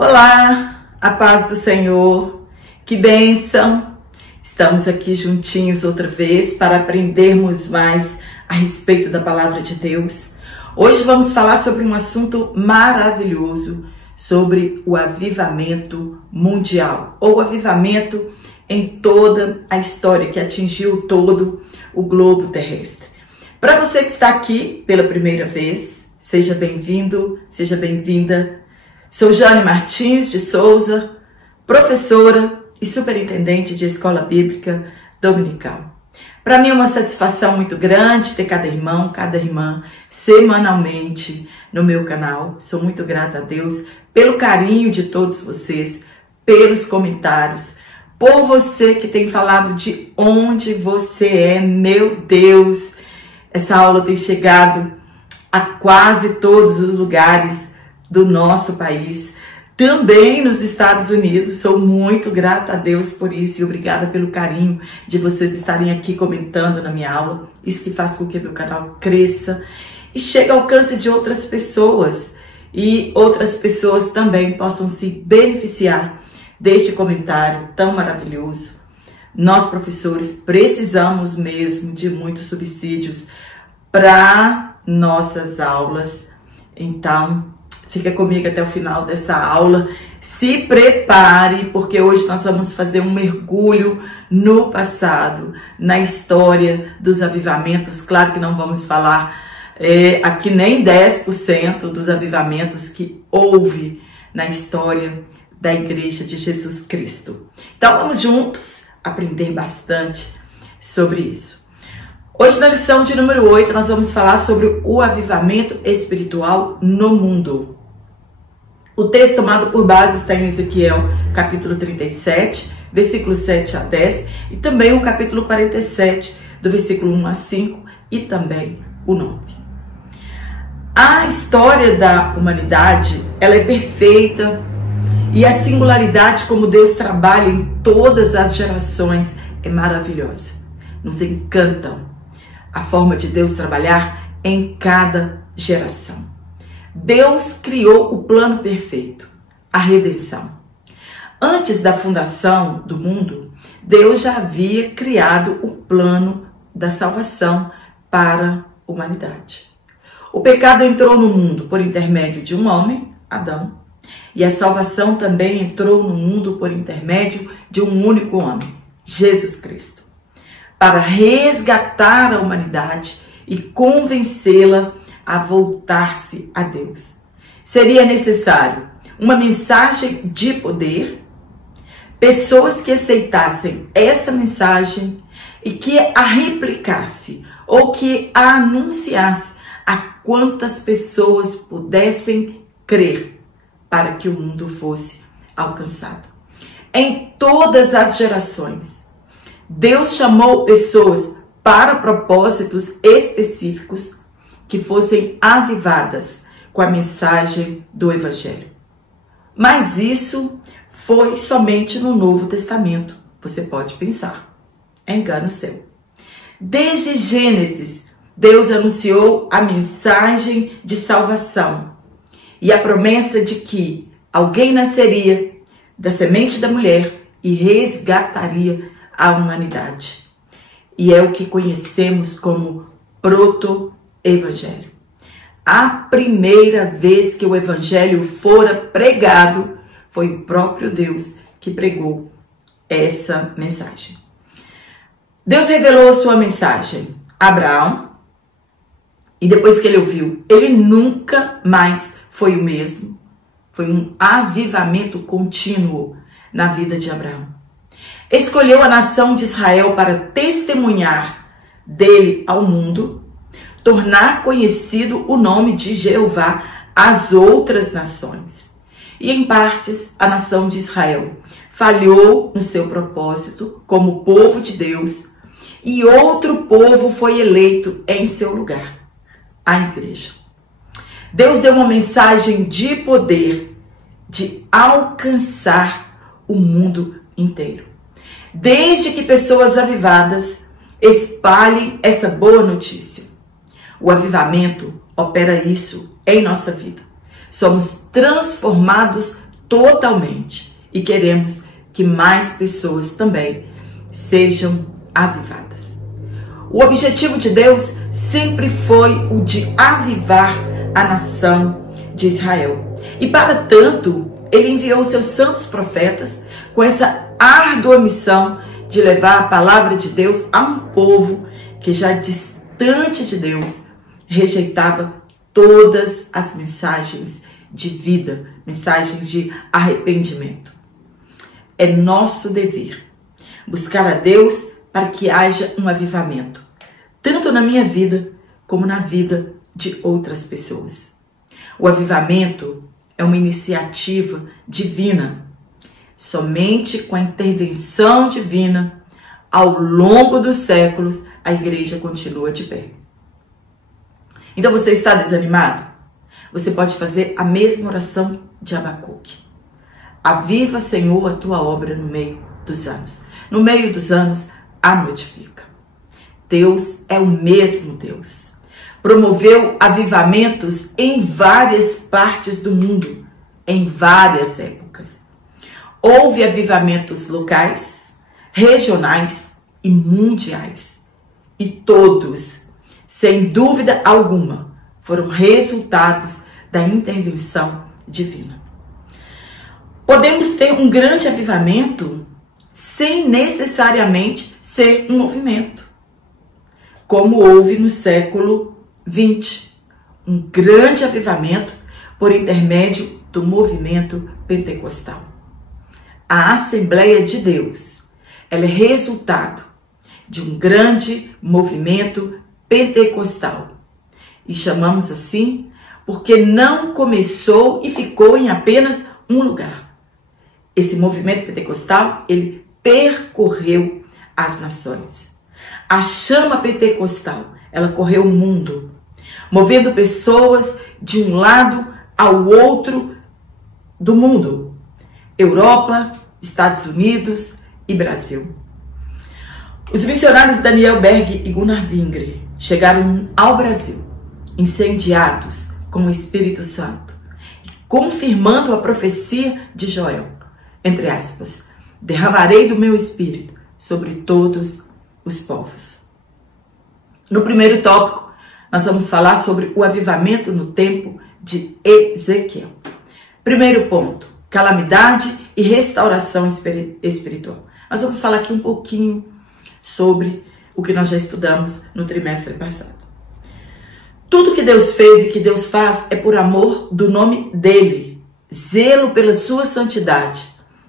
Olá, a paz do Senhor, que bênção! Estamos aqui juntinhos outra vez para aprendermos mais a respeito da Palavra de Deus. Hoje vamos falar sobre um assunto maravilhoso, sobre o avivamento mundial, ou avivamento em toda a história que atingiu todo o globo terrestre. Para você que está aqui pela primeira vez, seja bem-vindo, seja bem-vinda. Sou Jane Martins de Souza, professora e superintendente de Escola Bíblica Dominical. Para mim é uma satisfação muito grande ter cada irmão, cada irmã semanalmente no meu canal. Sou muito grata a Deus pelo carinho de todos vocês, pelos comentários, por você que tem falado de onde você é. Meu Deus, essa aula tem chegado a quase todos os lugares do nosso país, também nos Estados Unidos. Sou muito grata a Deus por isso e obrigada pelo carinho de vocês estarem aqui comentando na minha aula. Isso que faz com que meu canal cresça e chegue ao alcance de outras pessoas e outras pessoas também possam se beneficiar deste comentário tão maravilhoso. Nós, professores, precisamos mesmo de muitos subsídios para nossas aulas. Então, fica comigo até o final dessa aula. Se prepare, porque hoje nós vamos fazer um mergulho no passado, na história dos avivamentos. Claro que não vamos falar aqui nem 10% dos avivamentos que houve na história da Igreja de Jesus Cristo. Então vamos juntos aprender bastante sobre isso. Hoje, na lição de número 8, nós vamos falar sobre o avivamento espiritual no mundo. O texto tomado por base está em Ezequiel, capítulo 37, versículos 7 a 10, e também o capítulo 47, do versículo 1 a 5, e também o 9. A história da humanidade, ela é perfeita, e a singularidade como Deus trabalha em todas as gerações é maravilhosa. Nos encantam a forma de Deus trabalhar em cada geração. Deus criou o plano perfeito, a redenção. Antes da fundação do mundo, Deus já havia criado o plano da salvação para a humanidade. O pecado entrou no mundo por intermédio de um homem, Adão, e a salvação também entrou no mundo por intermédio de um único homem, Jesus Cristo, para resgatar a humanidade e convencê-la a voltar-se a Deus. Seria necessário uma mensagem de poder, pessoas que aceitassem essa mensagem e que a replicasse ou que a anunciasse a quantas pessoas pudessem crer para que o mundo fosse alcançado. Em todas as gerações, Deus chamou pessoas para propósitos específicos que fossem avivadas com a mensagem do Evangelho. Mas isso foi somente no Novo Testamento. Você pode pensar, é engano seu. Desde Gênesis, Deus anunciou a mensagem de salvação e a promessa de que alguém nasceria da semente da mulher e resgataria a humanidade. E é o que conhecemos como proto-evangelho. A primeira vez que o evangelho fora pregado, foi o próprio Deus que pregou essa mensagem. Deus revelou a sua mensagem a Abraão, e depois que ele ouviu, ele nunca mais foi o mesmo. Foi um avivamento contínuo na vida de Abraão. Escolheu a nação de Israel para testemunhar dele ao mundo, tornar conhecido o nome de Jeová às outras nações. E em partes, a nação de Israel falhou no seu propósito como povo de Deus, e outro povo foi eleito em seu lugar, a igreja. Deus deu uma mensagem de poder, de alcançar o mundo inteiro. Desde que pessoas avivadas espalhem essa boa notícia. O avivamento opera isso em nossa vida. Somos transformados totalmente e queremos que mais pessoas também sejam avivadas. O objetivo de Deus sempre foi o de avivar a nação de Israel. E para tanto, ele enviou seus santos profetas com essa árdua missão de levar a palavra de Deus a um povo que já distante de Deus rejeitava todas as mensagens de vida, mensagens de arrependimento. É nosso dever buscar a Deus para que haja um avivamento, tanto na minha vida como na vida de outras pessoas. O avivamento é uma iniciativa divina. Somente com a intervenção divina, ao longo dos séculos, a igreja continua de pé. Então você está desanimado? Você pode fazer a mesma oração de Abacuque. Aviva, Senhor, a tua obra no meio dos anos. No meio dos anos, a notifica. Deus é o mesmo Deus. Promoveu avivamentos em várias partes do mundo, em várias épocas. Houve avivamentos locais, regionais e mundiais. E todos, sem dúvida alguma, foram resultados da intervenção divina. Podemos ter um grande avivamento sem necessariamente ser um movimento, como houve no século XX, um grande avivamento por intermédio do movimento pentecostal. A Assembleia de Deus, ela é resultado de um grande movimento pentecostal. E chamamos assim porque não começou e ficou em apenas um lugar. Esse movimento pentecostal, ele percorreu as nações. A chama pentecostal, ela correu o mundo, movendo pessoas de um lado ao outro do mundo. Europa, Estados Unidos e Brasil. Os missionários Daniel Berg e Gunnar Wingre chegaram ao Brasil, incendiados com o Espírito Santo, confirmando a profecia de Joel, entre aspas, derramarei do meu Espírito sobre todos os povos. No primeiro tópico, nós vamos falar sobre o avivamento no tempo de Ezequiel. Primeiro ponto, calamidade e restauração espiritual. Nós vamos falar aqui um pouquinho sobre o que nós já estudamos no trimestre passado. Tudo que Deus fez e que Deus faz é por amor do nome dele, zelo pela sua santidade.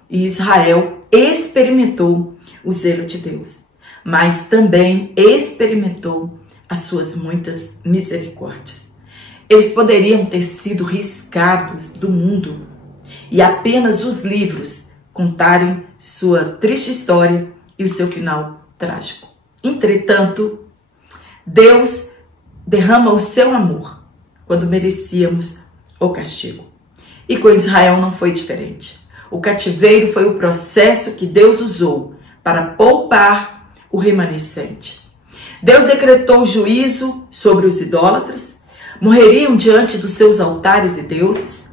E Israel experimentou o zelo de Deus, mas também experimentou as suas muitas misericórdias. Eles poderiam ter sido riscados do mundo e apenas os livros contarem sua triste história e o seu final trágico. Entretanto, Deus derrama o seu amor quando merecíamos o castigo. E com Israel não foi diferente. O cativeiro foi o processo que Deus usou para poupar o remanescente. Deus decretou juízo sobre os idólatras, morreriam diante dos seus altares e deuses,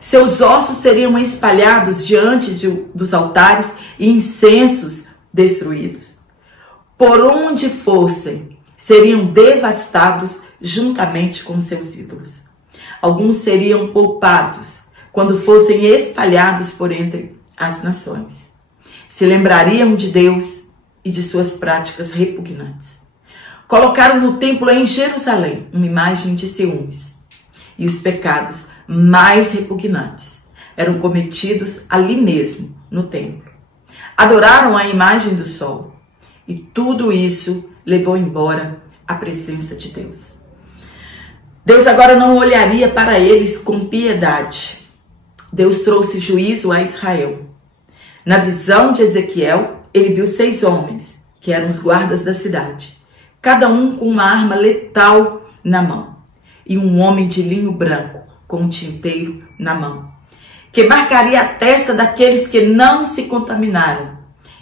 seus ossos seriam espalhados diante dos altares e incensos destruídos. Por onde fossem, seriam devastados juntamente com seus ídolos. Alguns seriam poupados quando fossem espalhados por entre as nações. Se lembrariam de Deus e de suas práticas repugnantes. Colocaram no templo em Jerusalém uma imagem de ciúmes. E os pecados mais repugnantes eram cometidos ali mesmo, no templo. Adoraram a imagem do sol. E tudo isso levou embora a presença de Deus. Deus agora não olharia para eles com piedade. Deus trouxe juízo a Israel. Na visão de Ezequiel, ele viu 6 homens, que eram os guardas da cidade, cada um com uma arma letal na mão, e um homem de linho branco, com um tinteiro na mão, que marcaria a testa daqueles que não se contaminaram,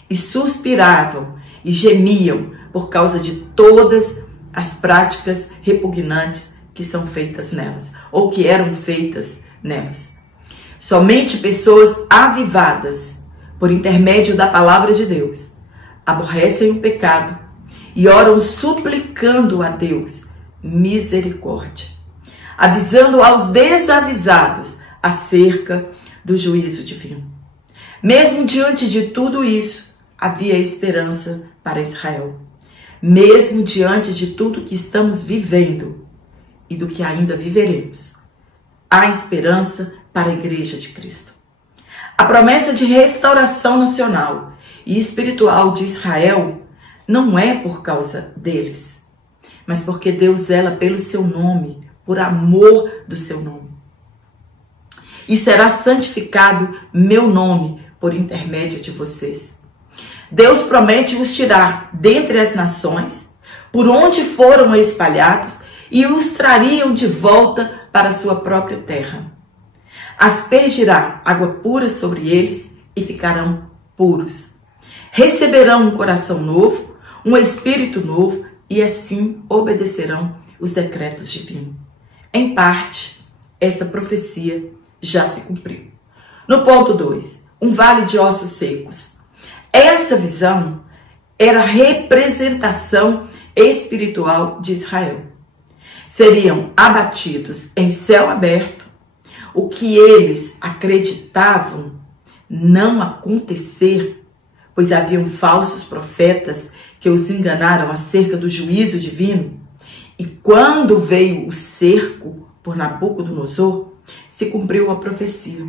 e suspiravam e gemiam por causa de todas as práticas repugnantes que são feitas nelas, ou que eram feitas nelas. Somente pessoas avivadas por intermédio da palavra de Deus aborrecem o pecado e oram suplicando a Deus misericórdia, avisando aos desavisados acerca do juízo divino. Mesmo diante de tudo isso, havia esperança para Israel. Mesmo diante de tudo que estamos vivendo e do que ainda viveremos, há esperança para a Igreja de Cristo. A promessa de restauração nacional e espiritual de Israel não é por causa deles, mas porque Deus zela pelo seu nome, por amor do seu nome. E será santificado meu nome por intermédio de vocês. Deus promete os tirar dentre as nações, por onde foram espalhados, e os trariam de volta para a sua própria terra. Aspergirá água pura sobre eles e ficarão puros. Receberão um coração novo, um espírito novo, e assim obedecerão os decretos divinos. Em parte, essa profecia já se cumpriu. No ponto 2, um vale de ossos secos. Essa visão era a representação espiritual de Israel. Seriam abatidos em céu aberto, o que eles acreditavam não acontecer, pois haviam falsos profetas que os enganaram acerca do juízo divino. E quando veio o cerco por Nabucodonosor, se cumpriu a profecia,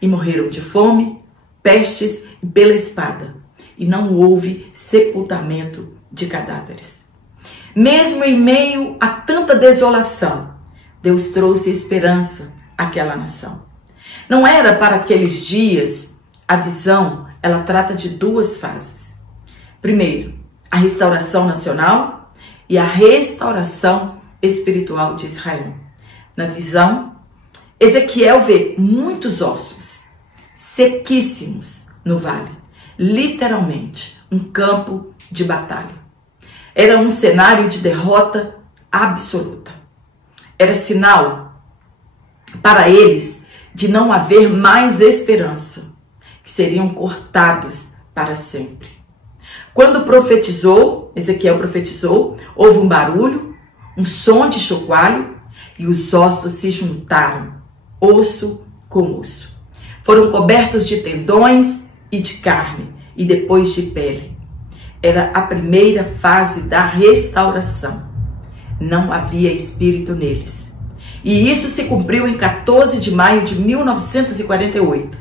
e morreram de fome, pestes e pela espada, e não houve sepultamento de cadáveres. Mesmo em meio a tanta desolação, Deus trouxe esperança àquela nação. Não era para aqueles dias. A visão, ela trata de duas fases. Primeiro, a restauração nacional e a restauração espiritual de Israel. Na visão, Ezequiel vê muitos ossos sequíssimos no vale, literalmente um campo de batalha. Era um cenário de derrota absoluta. Era sinal para eles de não haver mais esperança, que seriam cortados para sempre. Quando Ezequiel profetizou, houve um barulho, um som de chocalho, e os ossos se juntaram, osso com osso. Foram cobertos de tendões e de carne, e depois de pele. Era a primeira fase da restauração. Não havia espírito neles. E isso se cumpriu em 14 de maio de 1948.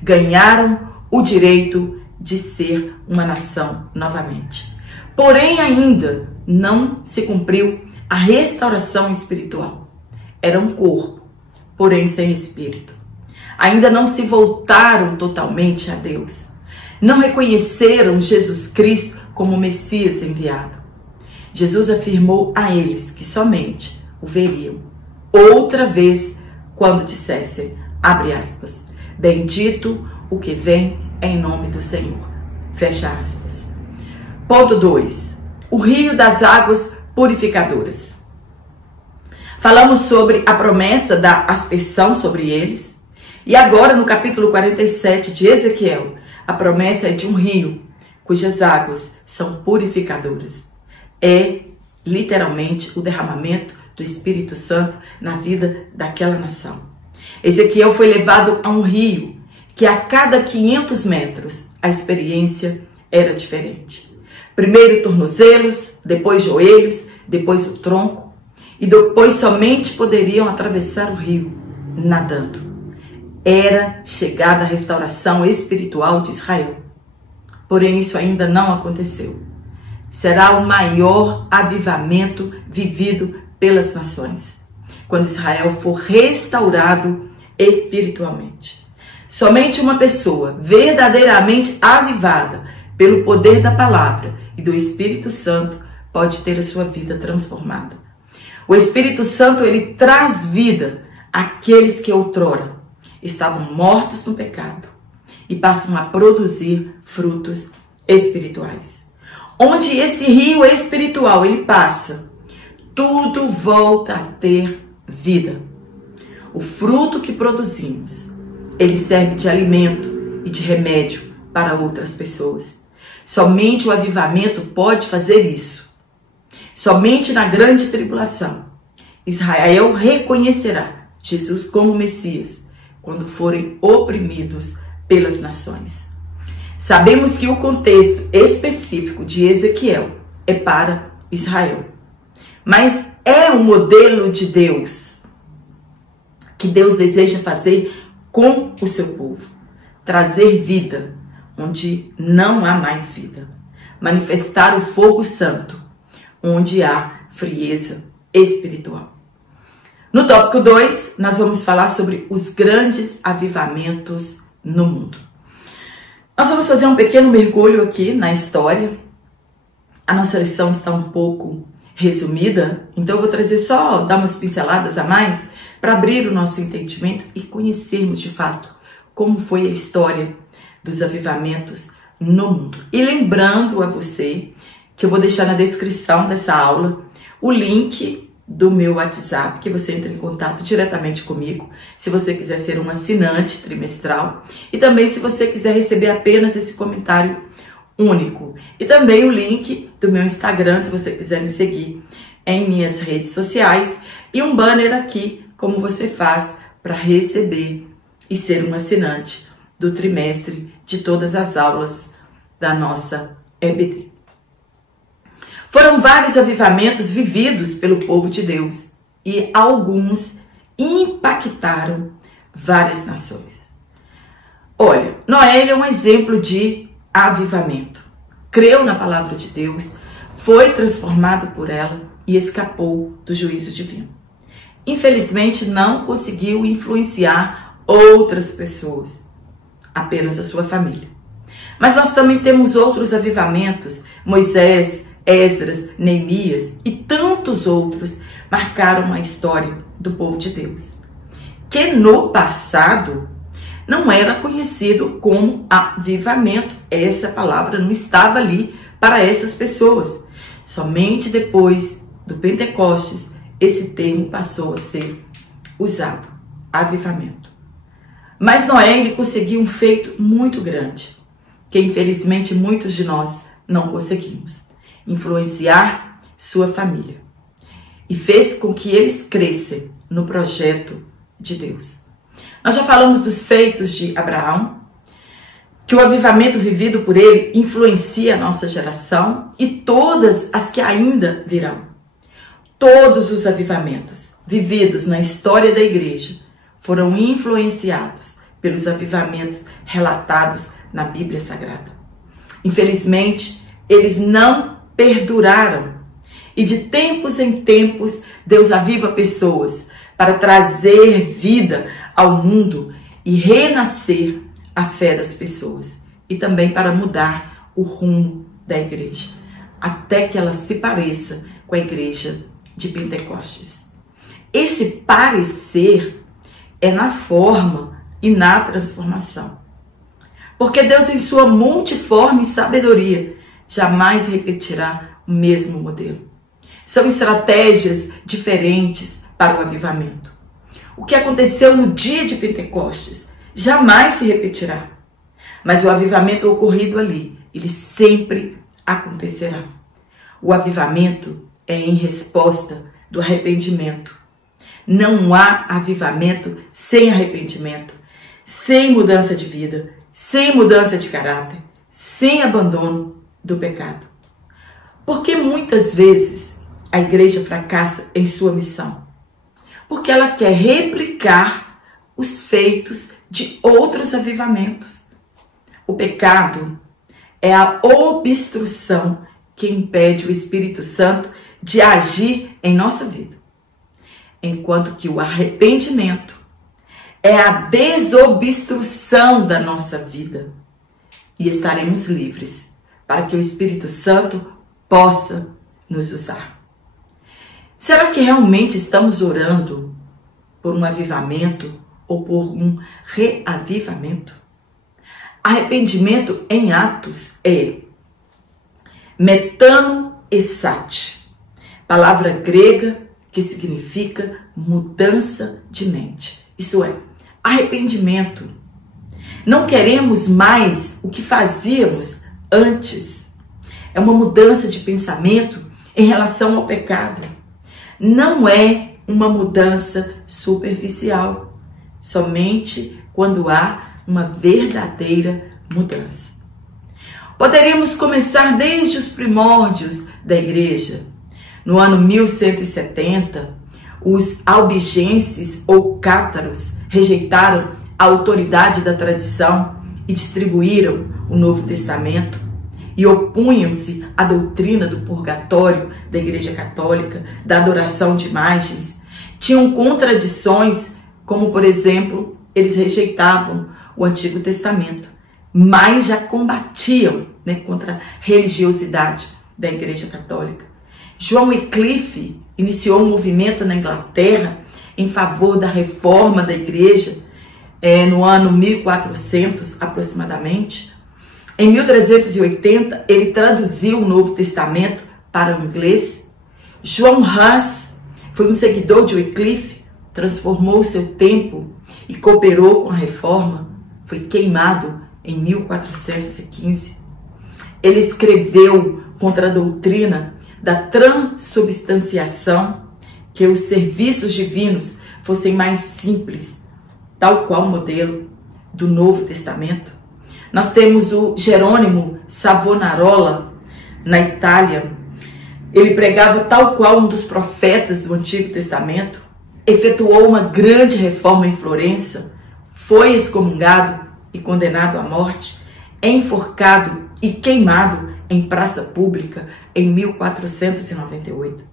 Ganharam o direito de ser uma nação novamente. Porém, ainda não se cumpriu a restauração espiritual. Era um corpo, porém sem espírito. Ainda não se voltaram totalmente a Deus. Não reconheceram Jesus Cristo como Messias enviado. Jesus afirmou a eles que somente o veriam outra vez quando dissessem, abre aspas, bendito o que vem em nome do Senhor, fecha aspas. Ponto 2. O rio das águas purificadoras. Falamos sobre a promessa da aspersão sobre eles. E agora, no capítulo 47 de Ezequiel, a promessa é de um rio, cujas águas são purificadoras. É, literalmente, o derramamento do Espírito Santo na vida daquela nação. Ezequiel foi levado a um rio que a cada 500 metros a experiência era diferente. Primeiro tornozelos, depois joelhos, depois o tronco, e depois somente poderiam atravessar o rio nadando. Era chegada a restauração espiritual de Israel. Porém, isso ainda não aconteceu. Será o maior avivamento vivido pelas nações, quando Israel for restaurado espiritualmente. Somente uma pessoa verdadeiramente avivada pelo poder da palavra e do Espírito Santo pode ter a sua vida transformada. O Espírito Santo, ele traz vida àqueles que outrora estavam mortos no pecado e passam a produzir frutos espirituais. Onde esse rio espiritual ele passa, tudo volta a ter vida. O fruto que produzimos ele serve de alimento e de remédio para outras pessoas. Somente o avivamento pode fazer isso. Somente na grande tribulação, Israel reconhecerá Jesus como Messias quando forem oprimidos pelas nações. Sabemos que o contexto específico de Ezequiel é para Israel. Mas é o modelo de Deus que Deus deseja fazer com o seu povo. Trazer vida onde não há mais vida. Manifestar o fogo santo onde há frieza espiritual. No tópico 2, nós vamos falar sobre os grandes avivamentos no mundo. Nós vamos fazer um pequeno mergulho aqui na história. A nossa lição está um pouco resumida, então eu vou trazer só, dar umas pinceladas a mais para abrir o nosso entendimento e conhecermos de fato como foi a história dos avivamentos no mundo. E lembrando a você que eu vou deixar na descrição dessa aula o link do meu WhatsApp, que você entra em contato diretamente comigo, se você quiser ser um assinante trimestral, e também se você quiser receber apenas esse comentário único. E também o link do meu Instagram, se você quiser me seguir em minhas redes sociais, e um banner aqui, como você faz para receber e ser um assinante do trimestre de todas as aulas da nossa EBD. Foram vários avivamentos vividos pelo povo de Deus e alguns impactaram várias nações. Olha, Noé é um exemplo de avivamento. Creu na palavra de Deus, foi transformado por ela e escapou do juízo divino. Infelizmente, não conseguiu influenciar outras pessoas, apenas a sua família. Mas nós também temos outros avivamentos. Moisés, Esdras, Neemias e tantos outros marcaram a história do povo de Deus, que no passado não era conhecido como avivamento. Essa palavra não estava ali para essas pessoas. Somente depois do Pentecostes, esse termo passou a ser usado, avivamento. Mas Noé, ele conseguiu um feito muito grande, que infelizmente muitos de nós não conseguimos: influenciar sua família. E fez com que eles crescem no projeto de Deus. Nós já falamos dos feitos de Abraão, que o avivamento vivido por ele influencia a nossa geração e todas as que ainda virão. Todos os avivamentos vividos na história da igreja foram influenciados pelos avivamentos relatados na Bíblia Sagrada. Infelizmente, eles não perduraram. E de tempos em tempos, Deus aviva pessoas para trazer vida ao mundo e renascer a fé das pessoas. E também para mudar o rumo da igreja, até que ela se pareça com a igreja de Pentecostes. Este parecer é na forma e na transformação. Porque Deus, em sua multiforme sabedoria, jamais repetirá o mesmo modelo. São estratégias diferentes para o avivamento. O que aconteceu no dia de Pentecostes jamais se repetirá. Mas o avivamento ocorrido ali, ele sempre acontecerá. O avivamento é em resposta do arrependimento. Não há avivamento sem arrependimento, sem mudança de vida, sem mudança de caráter, sem abandono do pecado. Porque muitas vezes a igreja fracassa em sua missão? Porque ela quer replicar os feitos de outros avivamentos. O pecado é a obstrução que impede o Espírito Santo de agir em nossa vida. Enquanto que o arrependimento é a desobstrução da nossa vida. E estaremos livres para que o Espírito Santo possa nos usar. Será que realmente estamos orando por um avivamento ou por um reavivamento? Arrependimento em atos é metano esate, palavra grega que significa mudança de mente. Isso é, arrependimento Não queremos mais o que fazíamos antes. É uma mudança de pensamento em relação ao pecado. Não é uma mudança superficial, somente quando há uma verdadeira mudança. Poderíamos começar desde os primórdios da igreja. No ano 1170, os albigenses ou cátaros rejeitaram a autoridade da tradição e distribuíram o Novo Testamento e opunham-se à doutrina do purgatório da Igreja Católica, da adoração de imagens. Tinham contradições, como, por exemplo, eles rejeitavam o Antigo Testamento, mas já combatiam, contra a religiosidade da Igreja Católica. João Wycliffe iniciou um movimento na Inglaterra em favor da reforma da Igreja no ano 1400 aproximadamente. Em 1380, ele traduziu o Novo Testamento para o inglês. João Hus foi um seguidor de Wycliffe, transformou seu tempo e cooperou com a reforma. Foi queimado em 1415. Ele escreveu contra a doutrina da transubstanciação, que os serviços divinos fossem mais simples, tal qual o modelo do Novo Testamento. Nós temos o Jerônimo Savonarola, na Itália. Ele pregava tal qual um dos profetas do Antigo Testamento, efetuou uma grande reforma em Florença, foi excomungado e condenado à morte, enforcado e queimado em praça pública em 1498.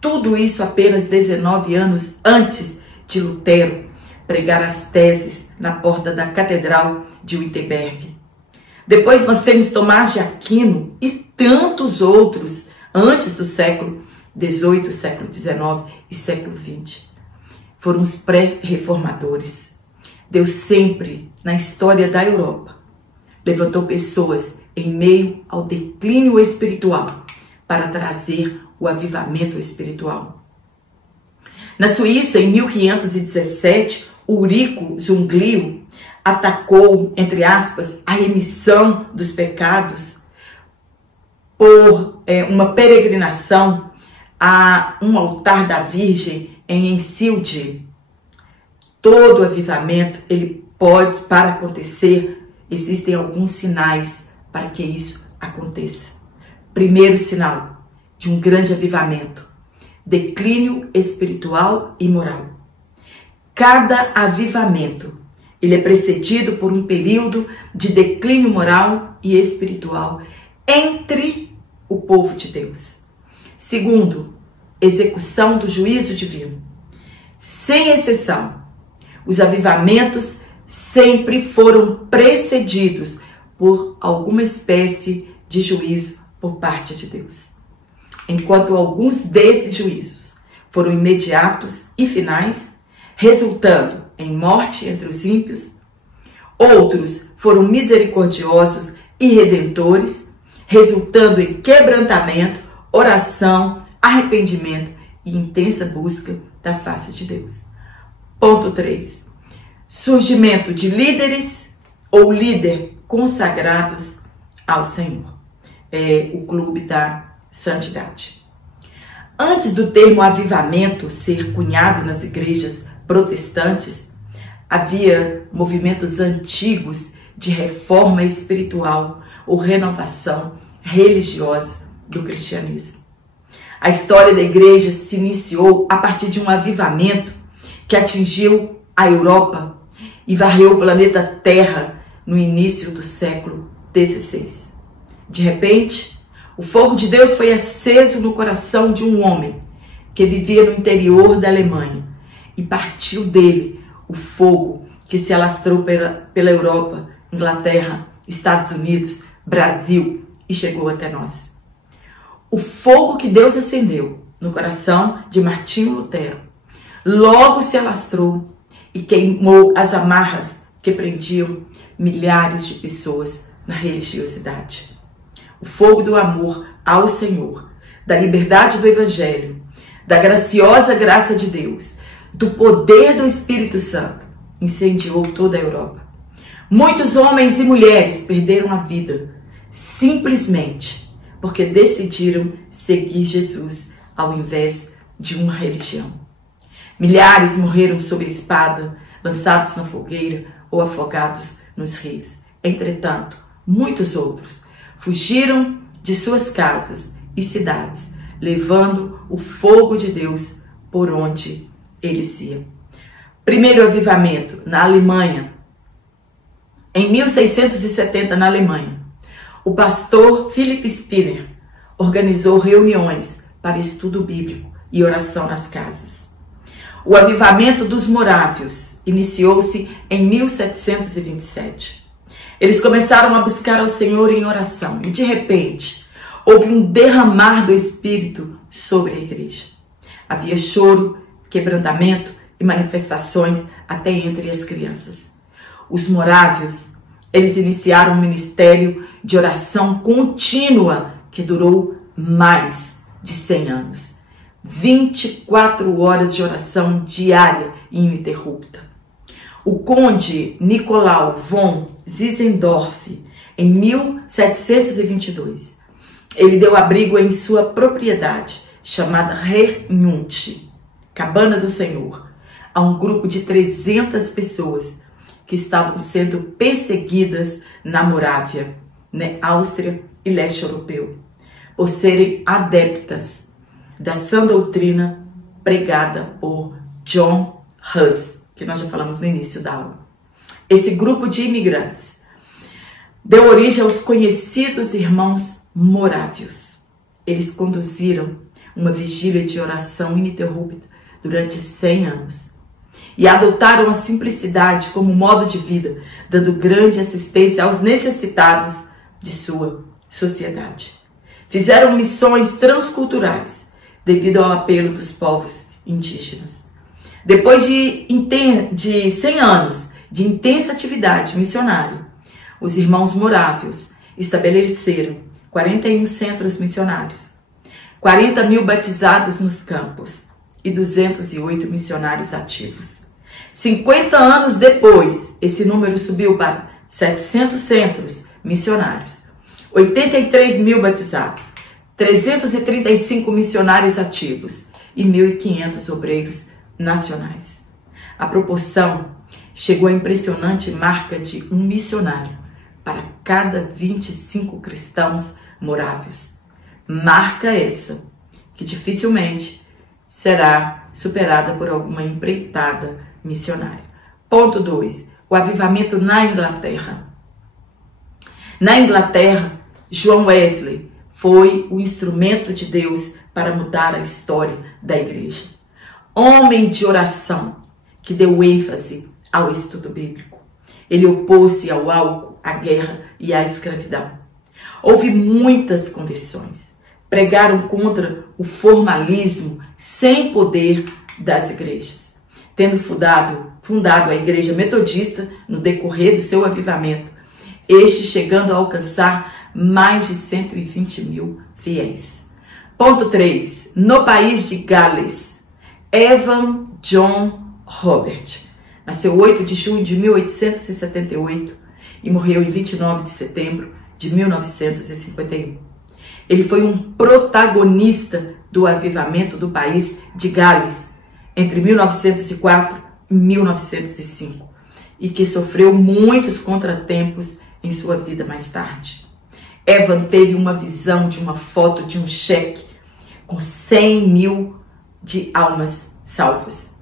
Tudo isso apenas 19 anos antes de Lutero pregar as teses na porta da Catedral de Wittenberg. Depois nós temos Tomás de Aquino e tantos outros antes do século XVIII, século XIX e século XX. Foram os pré-reformadores. Deus sempre, na história da Europa, levantou pessoas em meio ao declínio espiritual para trazer o avivamento espiritual. Na Suíça, em 1517, Ulrico Zwinglio atacou, entre aspas, a remissão dos pecados por uma peregrinação a um altar da Virgem em Enschede. Todo avivamento, ele pode, para acontecer, existem alguns sinais para que isso aconteça. Primeiro sinal de um grande avivamento: declínio espiritual e moral. Cada avivamento, ele é precedido por um período de declínio moral e espiritual entre o povo de Deus. Segundo, execução do juízo divino. Sem exceção, os avivamentos sempre foram precedidos por alguma espécie de juízo por parte de Deus. Enquanto alguns desses juízos foram imediatos e finais, resultando em morte entre os ímpios, outros foram misericordiosos e redentores, resultando em quebrantamento, oração, arrependimento e intensa busca da face de Deus. Ponto 3. Surgimento de líderes ou líder consagrados ao Senhor. O clube da santidade. Antes do termo avivamento ser cunhado nas igrejas protestantes, havia movimentos antigos de reforma espiritual ou renovação religiosa do cristianismo. A história da igreja se iniciou a partir de um avivamento que atingiu a Europa e varreu o planeta Terra no início do século XVI. De repente, o fogo de Deus foi aceso no coração de um homem que vivia no interior da Alemanha e partiu dele o fogo que se alastrou pela Europa, Inglaterra, Estados Unidos, Brasil e chegou até nós. O fogo que Deus acendeu no coração de Martinho Lutero logo se alastrou e queimou as amarras que prendiam milhares de pessoas na religiosidade. O fogo do amor ao Senhor, da liberdade do Evangelho, da graciosa graça de Deus, do poder do Espírito Santo, incendiou toda a Europa. Muitos homens e mulheres perderam a vida simplesmente porque decidiram seguir Jesus ao invés de uma religião. Milhares morreram sob a espada, lançados na fogueira ou afogados nos rios. Entretanto, muitos outros fugiram de suas casas e cidades, levando o fogo de Deus por onde eles iam. Primeiro avivamento na Alemanha. Em 1670, na Alemanha, o pastor Philip Spinner organizou reuniões para estudo bíblico e oração nas casas. O avivamento dos morávios iniciou-se em 1727. Eles começaram a buscar ao Senhor em oração e, de repente, houve um derramar do Espírito sobre a igreja. Havia choro, quebrantamento e manifestações até entre as crianças. Os morávios, eles iniciaram um ministério de oração contínua que durou mais de 100 anos. 24 horas de oração diária e ininterrupta. O conde Nicolau von Zinzendorf, em 1722, ele deu abrigo em sua propriedade, chamada Herrnhut, Cabana do Senhor, a um grupo de 300 pessoas que estavam sendo perseguidas na Morávia, Áustria e leste europeu, por serem adeptas da sã doutrina pregada por John Huss, que nós já falamos no início da aula. Esse grupo de imigrantes deu origem aos conhecidos irmãos morávios. Eles conduziram uma vigília de oração ininterrupta durante 100 anos e adotaram a simplicidade como modo de vida, dando grande assistência aos necessitados de sua sociedade. Fizeram missões transculturais devido ao apelo dos povos indígenas. Depois de 100 anos de intensa atividade missionária, os irmãos morávios estabeleceram 41 centros missionários, 40 mil batizados nos campos e 208 missionários ativos. 50 anos depois, esse número subiu para 700 centros missionários, 83 mil batizados, 335 missionários ativos e 1.500 obreiros nacionais. A proporção chegou à impressionante marca de um missionário para cada 25 cristãos morávios. Marca essa que dificilmente será superada por alguma empreitada missionária. Ponto 2. O avivamento na Inglaterra. Na Inglaterra, John Wesley foi o instrumento de Deus para mudar a história da igreja. Homem de oração que deu ênfase ao estudo bíblico. Ele opôs-se ao álcool, à guerra e à escravidão. Houve muitas conversões. Pregaram contra o formalismo sem poder das igrejas. Tendo fundado a igreja metodista no decorrer do seu avivamento, este chegando a alcançar mais de 120 mil fiéis. Ponto 3. No país de Gales, Evan John Robert nasceu 8 de junho de 1878 e morreu em 29 de setembro de 1951. Ele foi um protagonista do avivamento do país de Gales entre 1904 e 1905 e que sofreu muitos contratempos em sua vida mais tarde. Evan teve uma visão de uma foto de um cheque com 100 mil de almas salvas.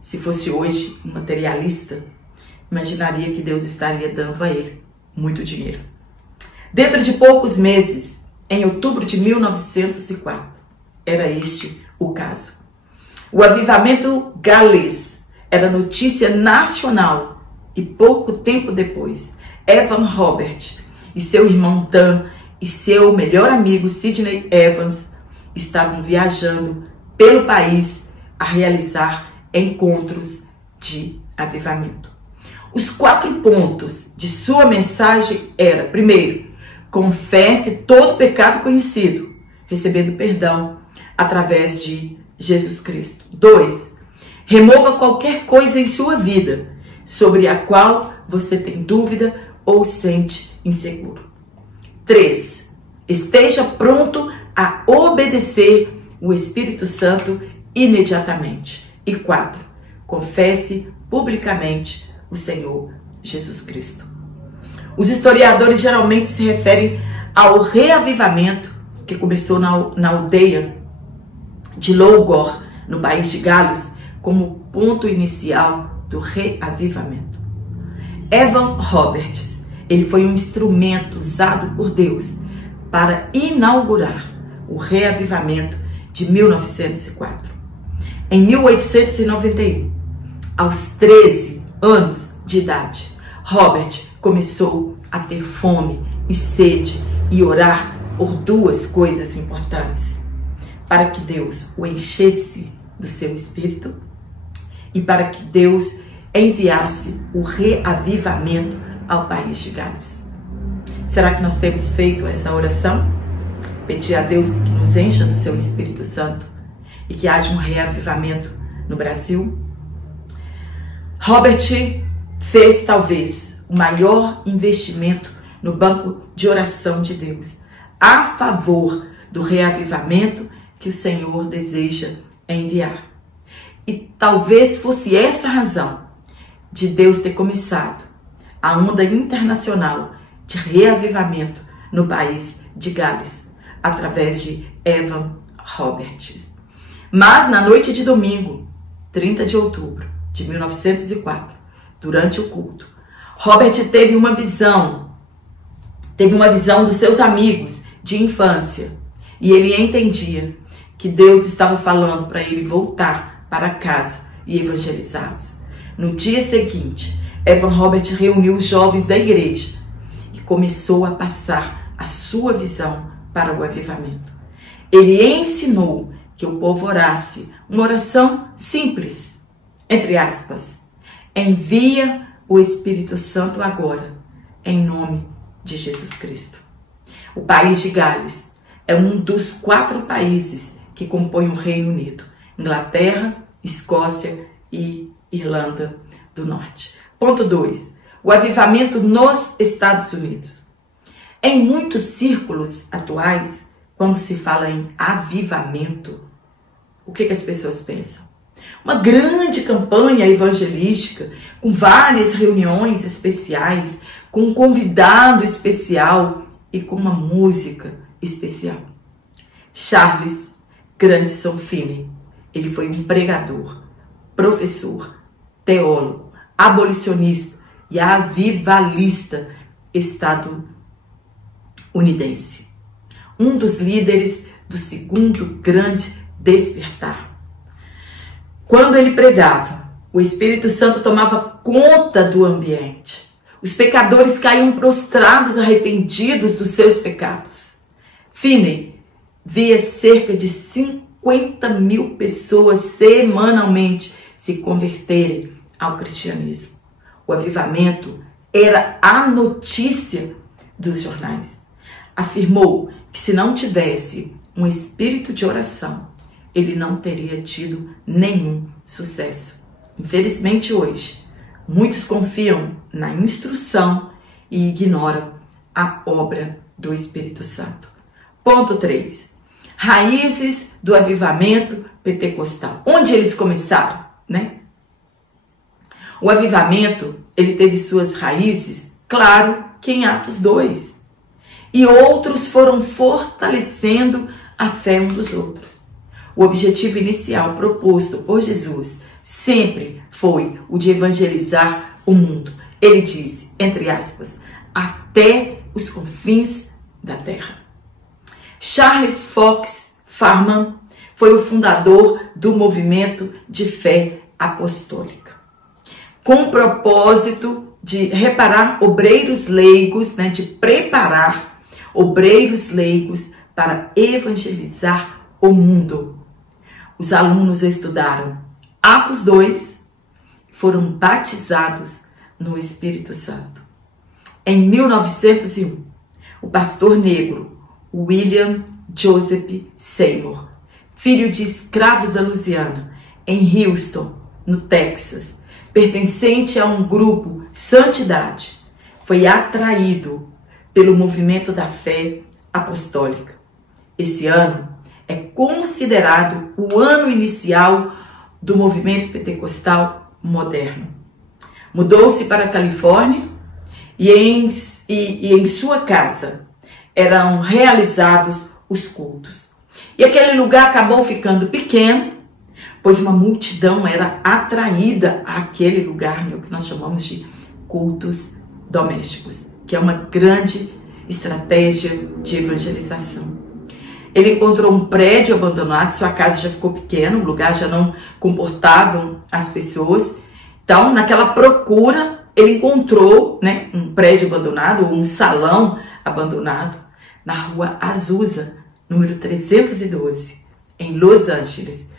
Se fosse hoje um materialista, imaginaria que Deus estaria dando a ele muito dinheiro. Dentro de poucos meses, em outubro de 1904, era este o caso. O avivamento galês era notícia nacional e pouco tempo depois, Evan Robert e seu irmão Dan e seu melhor amigo Sidney Evans estavam viajando pelo país a realizar encontros de avivamento. Os 4 pontos de sua mensagem eram: primeiro, confesse todo pecado conhecido, recebendo perdão através de Jesus Cristo. 2, remova qualquer coisa em sua vida sobre a qual você tem dúvida ou sente inseguro. 3. Esteja pronto a obedecer o Espírito Santo imediatamente. E 4. Confesse publicamente o Senhor Jesus Cristo. Os historiadores geralmente se referem ao reavivamento que começou na aldeia de Loughor, no país de Gales, como ponto inicial do reavivamento. Evan Roberts, ele foi um instrumento usado por Deus para inaugurar o reavivamento de 1904. Em 1891, aos 13 anos de idade, Robert começou a ter fome e sede e orar por duas coisas importantes: para que Deus o enchesse do seu espírito e para que Deus enviasse o reavivamento ao país de Gales. Será que nós temos feito essa oração? Pedir a Deus que nos encha do seu Espírito Santo e que haja um reavivamento no Brasil? Robert fez talvez o maior investimento no banco de oração de Deus a favor do reavivamento que o Senhor deseja enviar. E talvez fosse essa a razão de Deus ter começado a onda internacional de reavivamento no país de Gales, através de Evan Roberts. Mas na noite de domingo, 30 de outubro de 1904, durante o culto, Robert teve uma visão dos seus amigos de infância, e ele entendia que Deus estava falando para ele voltar para casa e evangelizá-los. No dia seguinte, Evan Robert reuniu os jovens da igreja e começou a passar a sua visão para o avivamento. Ele ensinou que o povo orasse uma oração simples, entre aspas: envia o Espírito Santo agora, em nome de Jesus Cristo. O país de Gales é um dos 4 países que compõem o Reino Unido: Inglaterra, Escócia e Irlanda do Norte. Ponto 2. O avivamento nos Estados Unidos. Em muitos círculos atuais, quando se fala em avivamento, o que as pessoas pensam? Uma grande campanha evangelística, com várias reuniões especiais, com um convidado especial e com uma música especial. Charles Grandison Finney, ele foi um pregador, professor, teólogo, abolicionista e avivalista estadunidense. Um dos líderes do segundo grande despertar. Quando ele pregava, o Espírito Santo tomava conta do ambiente. Os pecadores caíam prostrados, arrependidos dos seus pecados. Finney via cerca de 50 mil pessoas semanalmente se converterem ao cristianismo. O avivamento era a notícia dos jornais. Afirmou que se não tivesse um espírito de oração, ele não teria tido nenhum sucesso. Infelizmente hoje, muitos confiam na instrução e ignoram a obra do Espírito Santo. Ponto 3. Raízes do avivamento pentecostal. Onde eles começaram, né? O avivamento, ele teve suas raízes, claro, que em Atos 2. E outros foram fortalecendo a fé uns dos outros. O objetivo inicial proposto por Jesus sempre foi o de evangelizar o mundo. Ele disse, entre aspas, até os confins da terra. Charles Fox Farman foi o fundador do movimento de fé apostólica, com o propósito de reparar obreiros leigos, de preparar obreiros leigos para evangelizar o mundo. Os alunos estudaram Atos 2, foram batizados no Espírito Santo. Em 1901, o pastor negro William Joseph Seymour, filho de escravos da Louisiana, em Houston, no Texas, pertencente a um grupo santidade, foi atraído pelo movimento da fé apostólica. Esse ano é considerado o ano inicial do movimento pentecostal moderno. Mudou-se para a Califórnia e em sua casa eram realizados os cultos. E aquele lugar acabou ficando pequeno, pois uma multidão era atraída àquele lugar, o que nós chamamos de cultos domésticos, que é uma grande estratégia de evangelização. Ele encontrou um prédio abandonado, sua casa já ficou pequena, o lugar já não comportavam as pessoas. Então, naquela procura, ele encontrou, um prédio abandonado, um salão abandonado, na rua Azusa, número 312, em Los Angeles,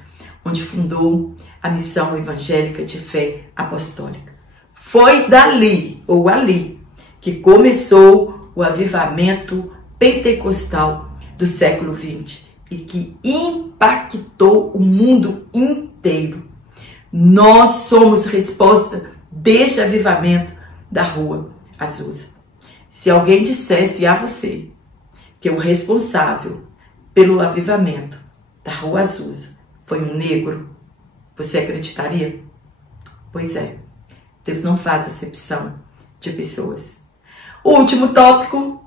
onde fundou a missão evangélica de fé apostólica. Foi dali, ou ali, que começou o avivamento pentecostal do século XX e que impactou o mundo inteiro. Nós somos resposta deste avivamento da rua Azusa. Se alguém dissesse a você que o responsável pelo avivamento da rua Azusa foi um negro, você acreditaria? Pois é, Deus não faz acepção de pessoas. O último tópico,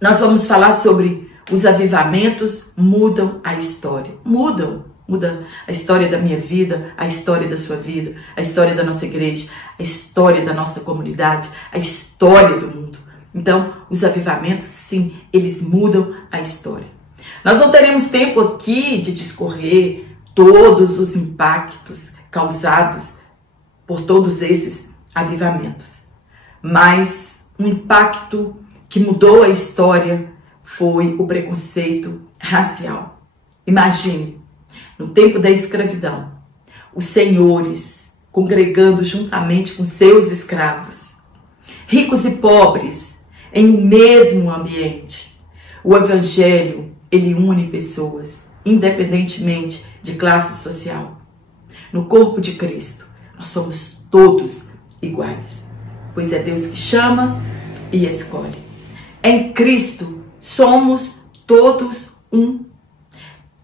nós vamos falar sobre os avivamentos mudam a história. Muda a história da minha vida, a história da sua vida, a história da nossa igreja, a história da nossa comunidade, a história do mundo. Então, os avivamentos, sim, eles mudam a história. Nós não teremos tempo aqui de discorrer todos os impactos causados por todos esses avivamentos. Mas um impacto que mudou a história foi o preconceito racial. Imagine, no tempo da escravidão, os senhores congregando juntamente com seus escravos, ricos e pobres, em um mesmo ambiente. O evangelho, ele une pessoas, independentemente de classe social. No corpo de Cristo, nós somos todos iguais, pois é Deus que chama e escolhe. Em Cristo, somos todos um.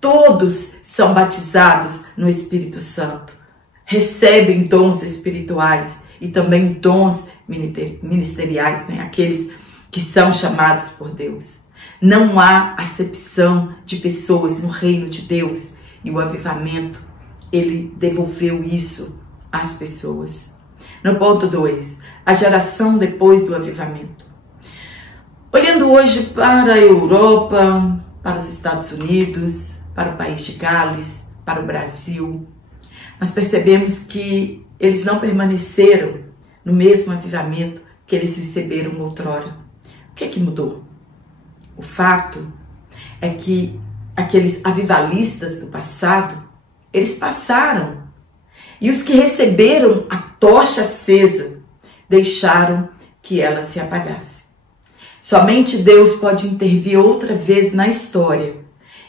Todos são batizados no Espírito Santo, recebem dons espirituais e também dons ministeriais, aqueles que são chamados por Deus. Não há acepção de pessoas no reino de Deus e o avivamento, ele devolveu isso às pessoas. No ponto 2, a geração depois do avivamento. Olhando hoje para a Europa, para os Estados Unidos, para o país de Gales, para o Brasil, nós percebemos que eles não permaneceram no mesmo avivamento que eles receberam outrora. O que é que mudou? O fato é que aqueles avivalistas do passado, eles passaram. E os que receberam a tocha acesa, deixaram que ela se apagasse. Somente Deus pode intervir outra vez na história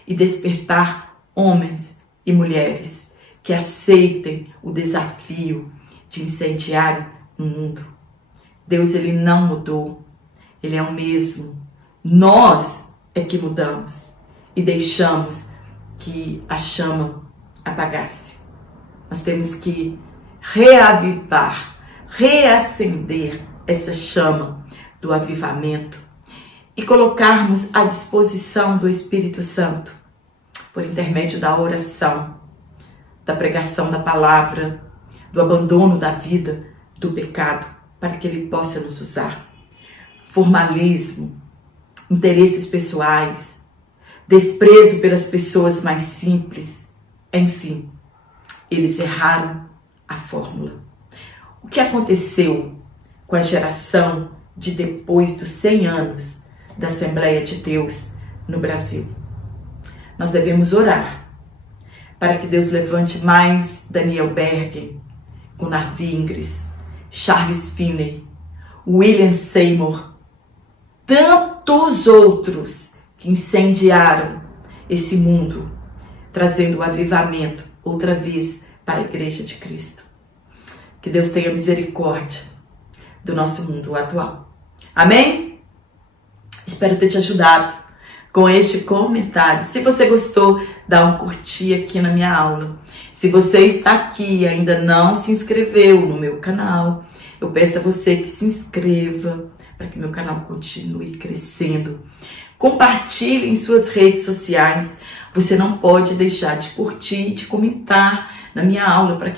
e despertar homens e mulheres que aceitem o desafio de incendiar o mundo. Deus, ele não mudou, ele é o mesmo. Nós é que mudamos e deixamos que a chama apagasse. Nós temos que reavivar, reacender essa chama do avivamento e colocarmos à disposição do Espírito Santo, por intermédio da oração, da pregação da palavra, do abandono da vida, do pecado, para que ele possa nos usar. Formalismo, interesses pessoais, desprezo pelas pessoas mais simples, enfim, eles erraram a fórmula. O que aconteceu com a geração de depois dos 100 anos da Assembleia de Deus no Brasil? Nós devemos orar para que Deus levante mais Daniel Bergen, Gunnar Vingres, Charles Finney, William Seymour, tantos outros que incendiaram esse mundo, trazendo o avivamento outra vez para a Igreja de Cristo. Que Deus tenha misericórdia do nosso mundo atual. Amém? Espero ter te ajudado com este comentário. Se você gostou, dá um curtir aqui na minha aula. Se você está aqui e ainda não se inscreveu no meu canal, eu peço a você que se inscreva para que meu canal continue crescendo. Compartilhe em suas redes sociais. Você não pode deixar de curtir e de comentar na minha aula para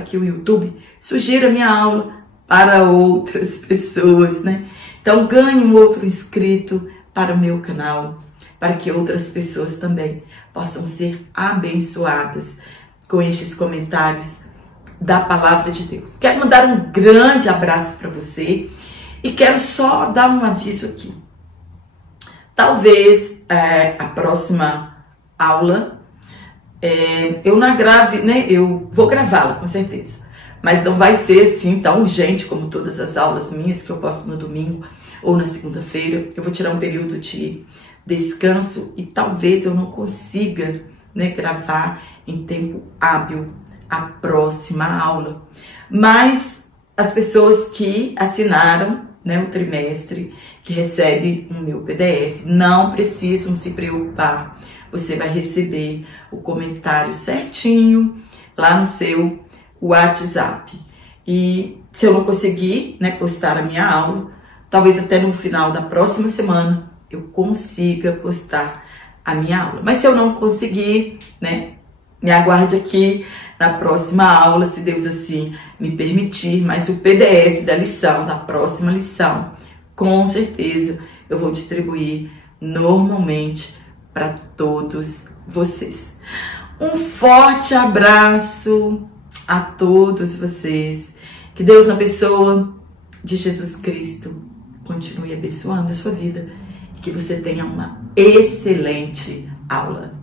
que o YouTube sugira minha aula para outras pessoas, né? Então ganhe um outro inscrito para o meu canal, para que outras pessoas também possam ser abençoadas com estes comentários da palavra de Deus. Quero mandar um grande abraço para você e quero só dar um aviso aqui. Talvez a próxima aula eu não grave, né? Eu vou gravá-la com certeza, mas não vai ser assim tão urgente como todas as aulas minhas que eu posto no domingo ou na segunda-feira. Eu vou tirar um período de descanso e talvez eu não consiga, né, gravar em tempo hábil a próxima aula. Mas as pessoas que assinaram, né, o trimestre, que recebe o meu PDF, não precisam se preocupar. Você vai receber o comentário certinho lá no seu WhatsApp. E se eu não conseguir, né, postar a minha aula, talvez até no final da próxima semana eu consiga postar a minha aula. Mas se eu não conseguir, né, me aguarde aqui na próxima aula, se Deus assim me permitir. Mas o PDF da lição, da próxima lição, com certeza eu vou distribuir normalmente para todos vocês. Um forte abraço a todos vocês. Que Deus, na pessoa de Jesus Cristo, continue abençoando a sua vida e que você tenha uma excelente aula.